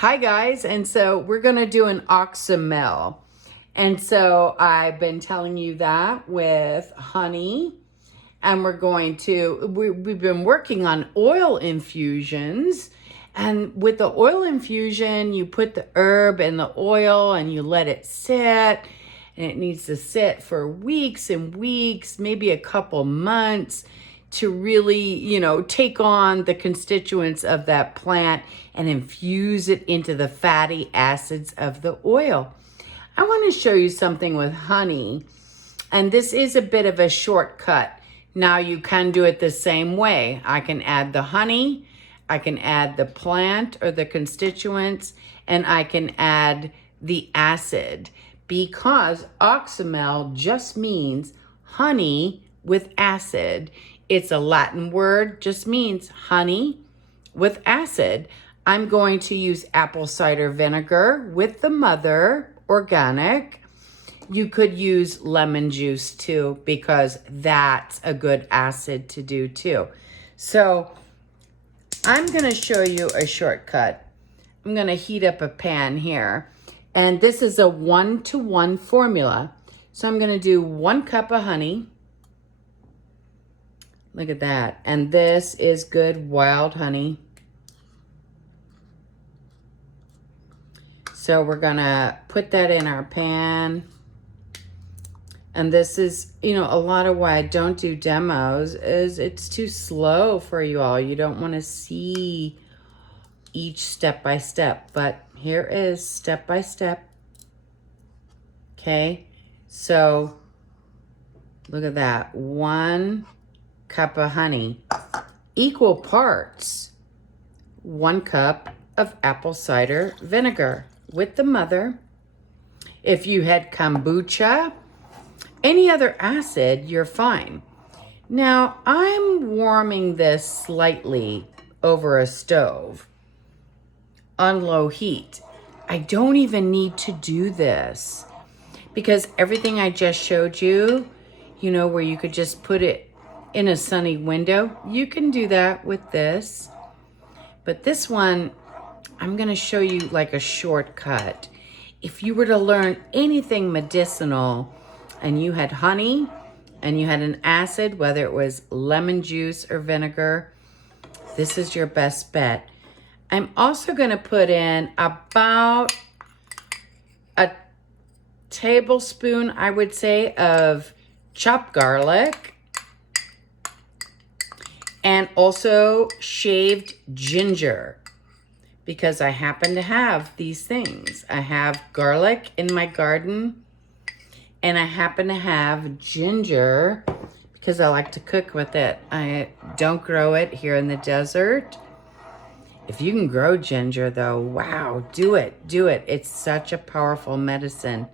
Hi guys, and so we're gonna do an Oxymel. And so I've been telling you that with honey, and we've been working on oil infusions. And with the oil infusion, you put the herb in the oil and you let it sit, and it needs to sit for weeks and weeks, maybe a couple months, to really, take on the constituents of that plant and infuse it into the fatty acids of the oil. I want to show you something with honey, and this is a bit of a shortcut. Now you can do it the same way. I can add the honey, I can add the plant or the constituents, and I can add the acid, because Oxymel just means honey with acid. It's a Latin word, just means honey with acid. I'm going to use apple cider vinegar with the mother, organic. You could use lemon juice too, because that's a good acid to do too. So I'm gonna show you a shortcut. I'm gonna heat up a pan here. And this is a 1-to-1 formula. So I'm gonna do 1 cup of honey. Look at that. And this is good wild honey. So we're gonna put that in our pan. And this is, a lot of why I don't do demos is it's too slow for you all. You don't want to see each step by step, but here is step by step. Okay, so look at that. 1 cup of honey, equal parts 1 cup of apple cider vinegar with the mother. If you had kombucha, any other acid, you're fine. Now, I'm warming this slightly over a stove on low heat. I don't even need to do this, because everything I just showed you, where you could just put it in a sunny window, you can do that with this. But this one, I'm gonna show you like a shortcut. If you were to learn anything medicinal and you had honey and you had an acid, whether it was lemon juice or vinegar, this is your best bet. I'm also gonna put in about a tablespoon, I would say, of chopped garlic, and also shaved ginger, because I happen to have these things. I have garlic in my garden, and I happen to have ginger because I like to cook with it. I don't grow it here in the desert. If you can grow ginger though, wow, do it. It's such a powerful medicine.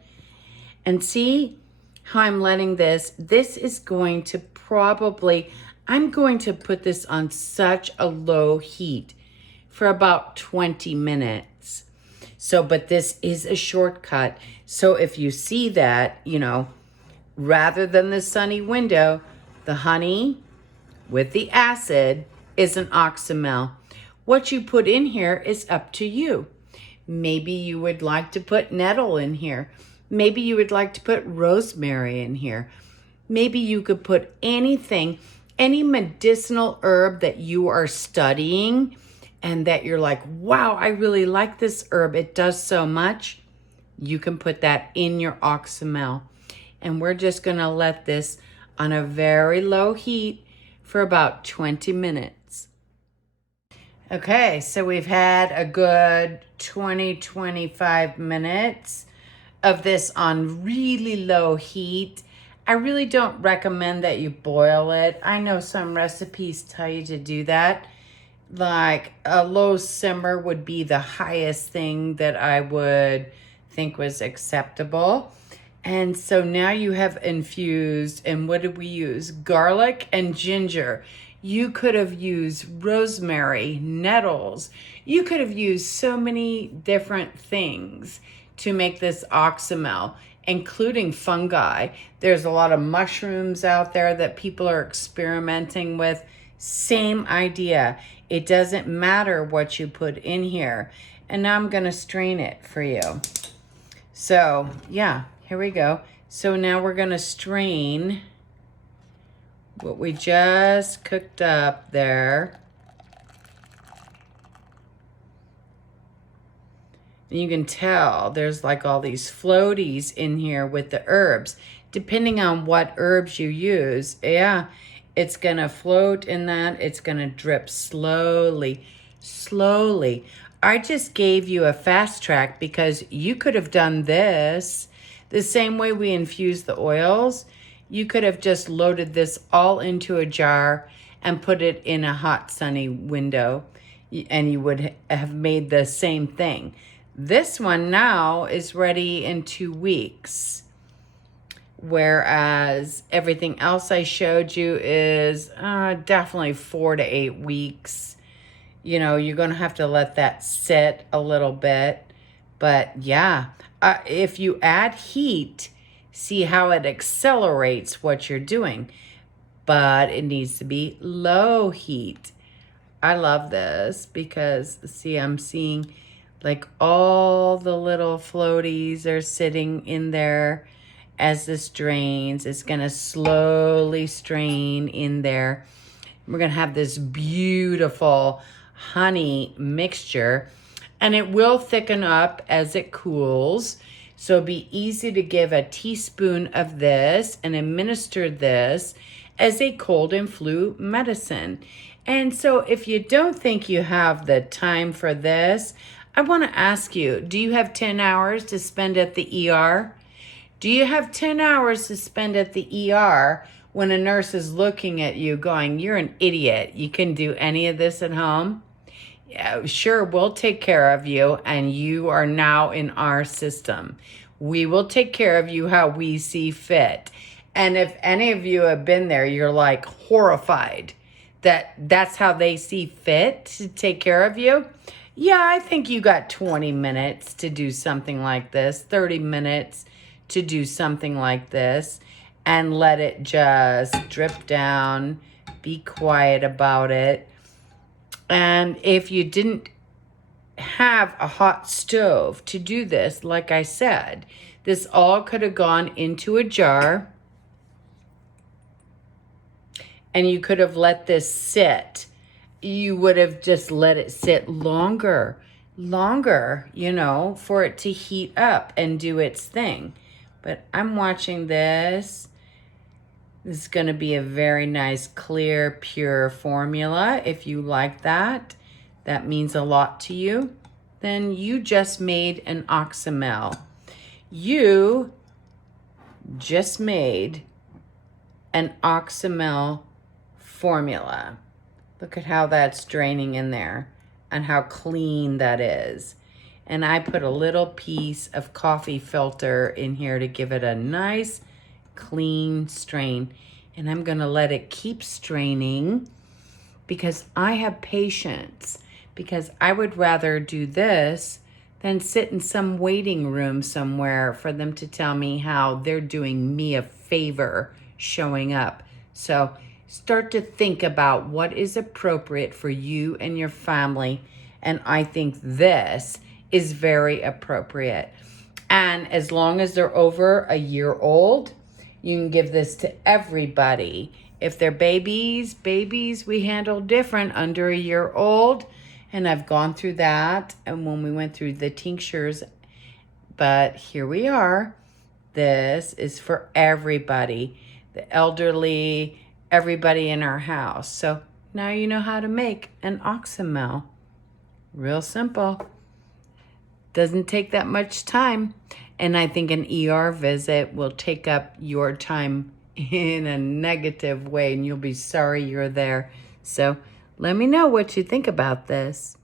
And see how I'm letting this is going to I'm going to put this on such a low heat for about 20 minutes. So, but this is a shortcut. So if you see that, rather than the sunny window, the honey with the acid is an Oxymel. What you put in here is up to you. Maybe you would like to put nettle in here. Maybe you would like to put rosemary in here. Maybe you could put anything, any medicinal herb that you are studying and that you're like, wow, I really like this herb. It does so much. You can put that in your Oxymel. And we're just gonna let this on a very low heat for about 20 minutes. Okay, so we've had a good 20-25 minutes of this on really low heat. I really don't recommend that you boil it. I know some recipes tell you to do that. Like a low simmer would be the highest thing that I would think was acceptable. And so now you have infused, and what did we use? Garlic and ginger. You could have used rosemary, nettles. You could have used so many different things to make this Oxymel, including fungi. There's a lot of mushrooms out there that people are experimenting with. Same idea. It doesn't matter what you put in here. And now I'm gonna strain it for you. So yeah, here we go. So now we're gonna strain what we just cooked up there. And you can tell there's like all these floaties in here with the herbs. Depending on what herbs you use, yeah, it's gonna float in that. It's gonna drip slowly, slowly. I just gave you a fast track because you could have done this the same way we infuse the oils. You could have just loaded this all into a jar and put it in a hot, sunny window, and you would have made the same thing. This one now is ready in 2 weeks, whereas everything else I showed you is definitely 4 to 8 weeks. You know, you're going to have to let that sit a little bit. But yeah, if you add heat, see how it accelerates what you're doing. But it needs to be low heat. I love this because, see, I'm seeing like all the little floaties are sitting in there as this drains. It's going to slowly strain in there. We're going to have this beautiful honey mixture, and it will thicken up as it cools. So it'll be easy to give a teaspoon of this and administer this as a cold and flu medicine. And so if you don't think you have the time for this, I want to ask you, do you have 10 hours to spend at the ER? Do you have 10 hours to spend at the ER when a nurse is looking at you going, you're an idiot, you can do any of this at home? Yeah, sure, we'll take care of you, and you are now in our system. We will take care of you how we see fit. And if any of you have been there, you're like horrified that that's how they see fit to take care of you. Yeah, I think you got 20 minutes to do something like this, 30 minutes to do something like this, and let it just drip down. Be quiet about it. And if you didn't have a hot stove to do this, like I said, this all could have gone into a jar, and you could have let this sit. You would have just let it sit longer, you know, for it to heat up and do its thing. But I'm watching this. This is going to be a very nice, clear, pure formula. If you like that, that means a lot to you, then you just made an Oxymel. You just made an Oxymel formula. Look at how that's draining in there and how clean that is. And I put a little piece of coffee filter in here to give it a nice clean strain. And I'm going to let it keep straining because I have patience, because I would rather do this than sit in some waiting room somewhere for them to tell me how they're doing me a favor showing up. So start to think about what is appropriate for you and your family. And I think this is very appropriate. And as long as they're over a year old, you can give this to everybody. If they're babies, we handle different under a year old. And I've gone through that. And when we went through the tinctures, but here we are. This is for everybody, the elderly, everybody in our house. So now you know how to make an Oxymel. Real simple. Doesn't take that much time. And I think an ER visit will take up your time in a negative way, and you'll be sorry you're there. So let me know what you think about this.